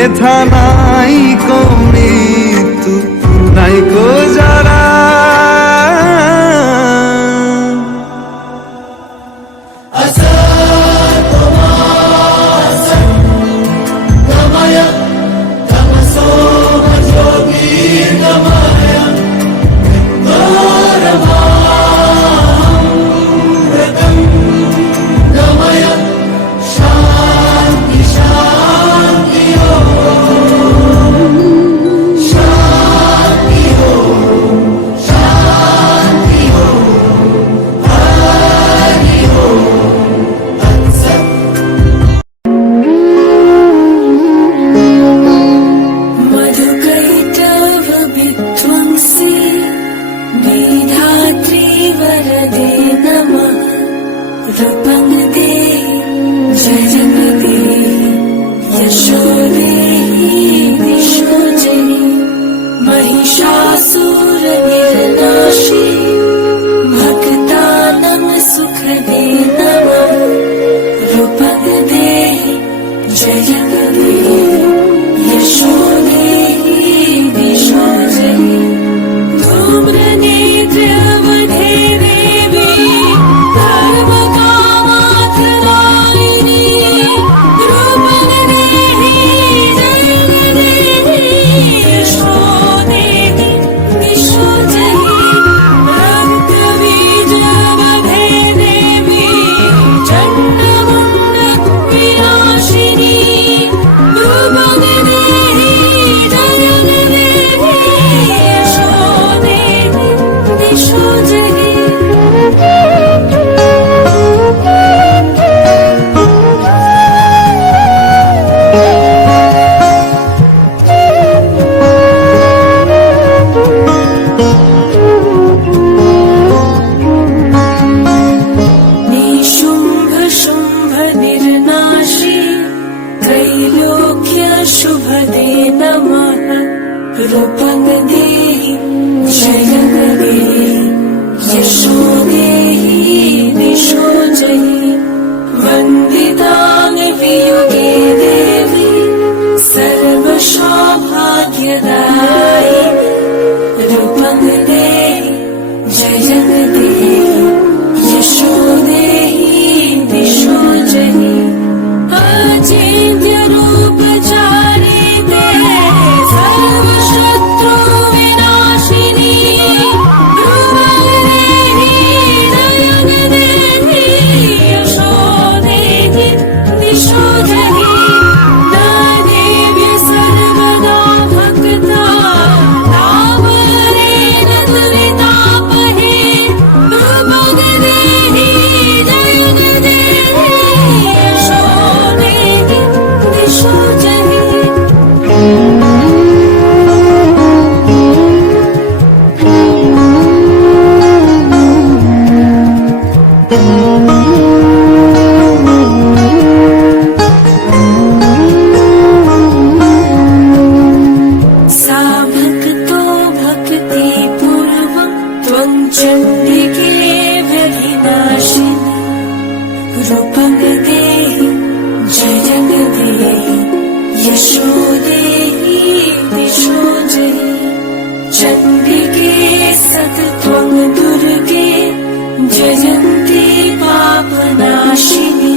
হেথা নাই কো মৃত্যু নাই কো विष्णुजय महिषासुर निर्नाशी सुखदे नव रूपे जग सतत्वं दुर्गे जयन्ती पापनाशिनी